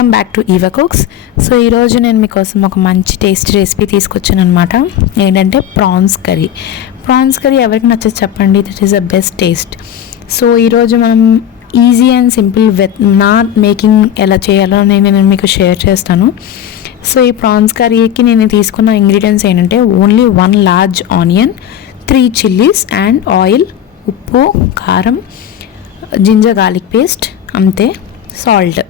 Welcome back to Eva cooks. So ఈరోజు నేను మీకోసం ఒక మంచి టేస్టీ రెసిపీ తీసుకొచ్చాను అనమాట. ఏంటంటే ప్రాన్స్ కర్రీ. ప్రాన్స్ కర్రీ ఎవరికి నచ్చదు చెప్పండి, that is the best taste. So ఈరోజు మనం ఈజీ అండ్ సింపుల్ నా మేకింగ్ ఎలా చేయాలో నేను మీకు షేర్ చేస్తాను. సో ఈ ప్రాన్స్ కర్రీకి నేను తీసుకున్న ఇంగ్రీడియంట్స్ ఏంటంటే only 1 large onion, 3 chilies and oil, ఉప్పు, కారం, జింజర్ గార్లిక్ పేస్ట్, అంతే, సాల్ట్.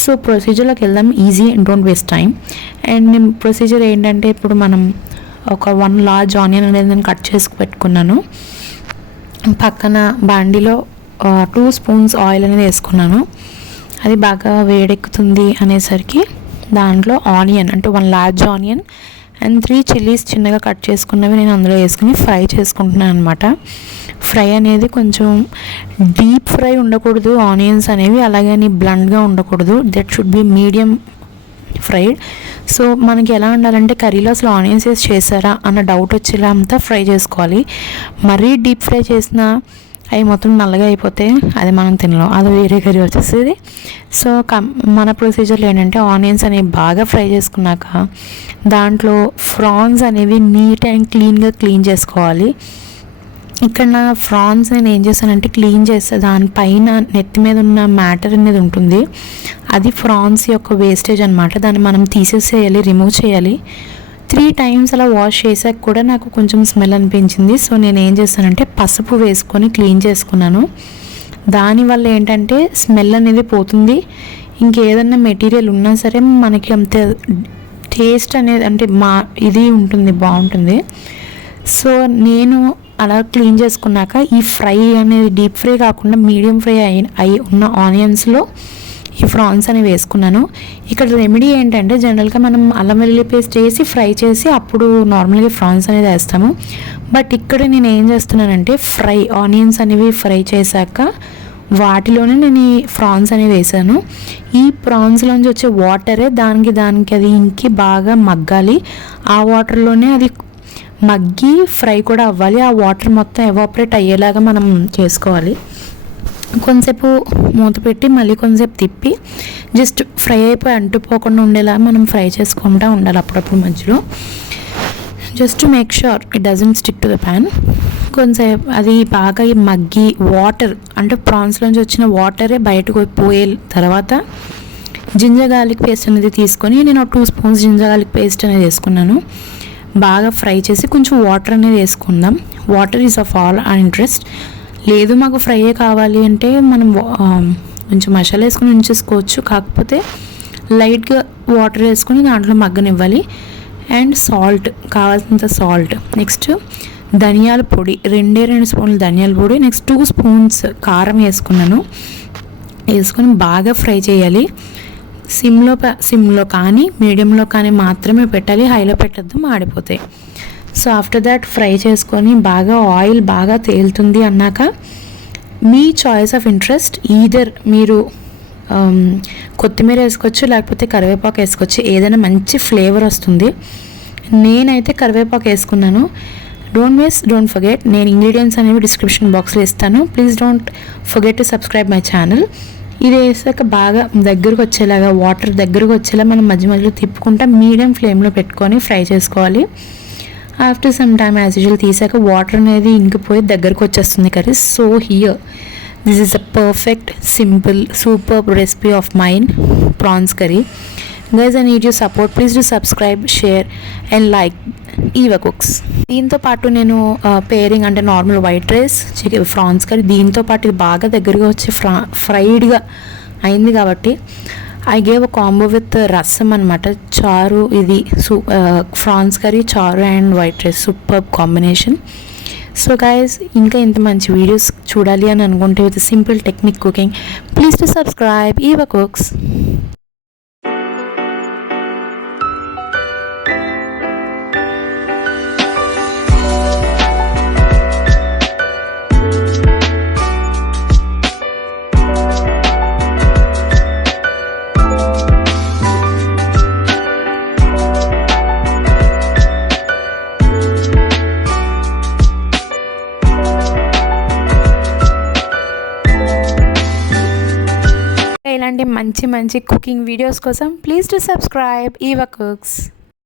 సో ప్రొసీజర్లోకి వెళ్దాం. Easy, don't waste time. And procedure ఏంటంటే ఇప్పుడు మనం ఒక 1 large ఆనియన్ అనేది నేను కట్ చేసి పెట్టుకున్నాను. పక్కన బాండీలో 2 spoons ఆయిల్ అనేది వేసుకున్నాను. అది బాగా వేడెక్కుతుంది అనేసరికి దాంట్లో ఆనియన్ అంటే 1 large ఆనియన్ అండ్ 3 chilies చిన్నగా కట్ చేసుకున్నవి నేను అందులో వేసుకుని ఫ్రై చేసుకుంటున్నాను అనమాట. ఫ్రై అనేది కొంచెం డీప్ ఫ్రై ఉండకూడదు ఆనియన్స్ అనేవి, అలాగని బ్లండ్గా ఉండకూడదు. That should be medium fried. So మనకి ఎలా ఉండాలంటే కర్రీలో అసలు ఆనియన్స్ వేసి చేశారా అన్న డౌట్ వచ్చేలా అంతా ఫ్రై చేసుకోవాలి. మరీ డీప్ ఫ్రై చేసినా అవి మొత్తం నల్లగా అయిపోతే అది మనం తినలేం, అది వేరే కర్రీ వచ్చేసేది. సో మన ప్రొసీజర్లో ఏంటంటే ఆనియన్స్ అనేవి బాగా ఫ్రై చేసుకున్నాక దాంట్లో ఫ్రాన్స్ అనేవి నీట్ అండ్ క్లీన్ చేసుకోవాలి. ఇక్కడ నా ఫ్రాన్స్ నేను ఏం చేస్తానంటే క్లీన్ చేస్తే దానిపైన నెత్తి మీద ఉన్న మ్యాటర్ అనేది ఉంటుంది, అది ఫ్రాన్స్ యొక్క వేస్టేజ్ అనమాట. దాన్ని మనం తీసేసేయాలి, రిమూవ్ చేయాలి. 3 times అలా వాష్ చేసాక కూడా నాకు కొంచెం స్మెల్ అనిపించింది. సో నేను ఏం చేస్తానంటే పసుపు వేసుకొని క్లీన్ చేసుకున్నాను. దానివల్ల ఏంటంటే స్మెల్ అనేది పోతుంది. ఇంకేదన్నా మెటీరియల్ ఉన్నా సరే మనకి అంతే టేస్ట్ అనేది అంటే ఇది ఉంటుంది, బాగుంటుంది. సో నేను అలా క్లీన్ చేసుకున్నాక ఈ ఫ్రై అనేది డీప్ ఫ్రై కాకుండా మీడియం ఫ్రై అయి ఉన్న ఆనియన్స్లో ఈ ఫ్రాన్స్ అనేవి వేసుకున్నాను. ఇక్కడ రెమెడీ ఏంటంటే జనరల్గా మనం అల్లం వెల్లుల్లి పేస్ట్ వేసి ఫ్రై చేసి అప్పుడు నార్మల్గా ఫ్రాన్స్ అనేది వేస్తాము. బట్ ఇక్కడ నేను ఏం చేస్తున్నానంటే ఆనియన్స్ అనేవి ఫ్రై చేశాక వాటిలోనే నేను ఈ ఫ్రాన్స్ అనేవి వేసాను. ఈ ప్రాన్స్లోంచి వచ్చే వాటరే దానికి అది ఇంకి బాగా మగ్గాలి. ఆ వాటర్లోనే అది మగ్గి ఫ్రై కూడా అవ్వాలి. ఆ వాటర్ మొత్తం ఎవాపరేట్ అయ్యేలాగా మనం చేసుకోవాలి. కొంతసేపు మూత పెట్టి మళ్ళీ కొంతసేపు తిప్పి జస్ట్ ఫ్రై అయిపోయి అంటుపోకుండా ఉండేలా మనం ఫ్రై చేసుకుంటూ ఉండాలి అప్పుడప్పుడు మధ్యలో, just to make sure it doesn't stick to the pan. కొంతసేపు అది బాగా మగ్గి వాటర్ అంటే ప్రాన్స్లోంచి వచ్చిన వాటరే బయటకు పోయే తర్వాత జింజర్ గార్లిక్ పేస్ట్ అనేది తీసుకొని నేను 2 spoons జింజర్ గార్లిక్ పేస్ట్ అనేది వేసుకున్నాను. బాగా ఫ్రై చేసి కొంచెం వాటర్ అనేది వేసుకుందాం. Water is of all our interest. లేదు మాకు ఫ్రైయే కావాలి అంటే మనం కొంచెం మసాలా వేసుకొని ఉంచేసుకోవచ్చు, కాకపోతే లైట్గా వాటర్ వేసుకొని దాంట్లో మగ్గనివ్వాలి. అండ్ సాల్ట్, కావాల్సినంత సాల్ట్. నెక్స్ట్ ధనియాల పొడి 2 spoons ధనియాల పొడి. నెక్స్ట్ 2 spoons కారం వేసుకొని బాగా ఫ్రై చేయాలి. సిమ్లో కానీ మీడియంలో కానీ మాత్రమే పెట్టాలి, హైలో పెట్టద్దు, మాడిపోతాయి. సో ఆఫ్టర్ దాట్ ఫ్రై చేసుకొని బాగా ఆయిల్ బాగా తేలుతుంది అన్నాక మీ చాయిస్ ఆఫ్ ఇంట్రెస్ట్, ఈదర్ మీరు కొత్తిమీర వేసుకోవచ్చు లేకపోతే కరివేపాకు వేసుకోవచ్చు, ఏదైనా మంచి ఫ్లేవర్ వస్తుంది. నేనైతే కరివేపాకు వేసుకున్నాను. డోంట్ ఫర్గెట్, నేను ఇంగ్రీడియంట్స్ అనేవి డిస్క్రిప్షన్ బాక్స్లో ఇస్తాను. Please don't forget to subscribe my channel. ఇది వేసాక బాగా దగ్గరకు వచ్చేలాగా వాటర్ దగ్గరకు వచ్చేలా మనం మధ్య మధ్యలో తిప్పుకుంటా మీడియం ఫ్లేమ్లో పెట్టుకొని ఫ్రై చేసుకోవాలి. After some time as usual తీసాక వాటర్ అనేది ఇంకిపోయి దగ్గరకు వచ్చేస్తుంది curry. So here this is a perfect simple super recipe of mine prawns curry. Guys, I need you support. Please do subscribe, share and like Eva cooks. దీంతో పాటు నేను pairing అంటే normal white rice, prawns curry, దీంతో పాటు ఇది బాగా దగ్గరగా వచ్చి ఫ్రైడ్గా అయింది కాబట్టి I gave a combo with rasam అనమాట, చారు. ఇది ఫ్రాన్స్ కర్రీ, చారు and white rice, super combination. So guys, ఇంకా ఇంత మంచి వీడియోస్ చూడాలి అని అనుకుంటే with simple technique cooking, please to subscribe Eva cooks. ఇలాంటి మంచి మంచి కుకింగ్ వీడియోస్ కోసం please to subscribe Eva cooks.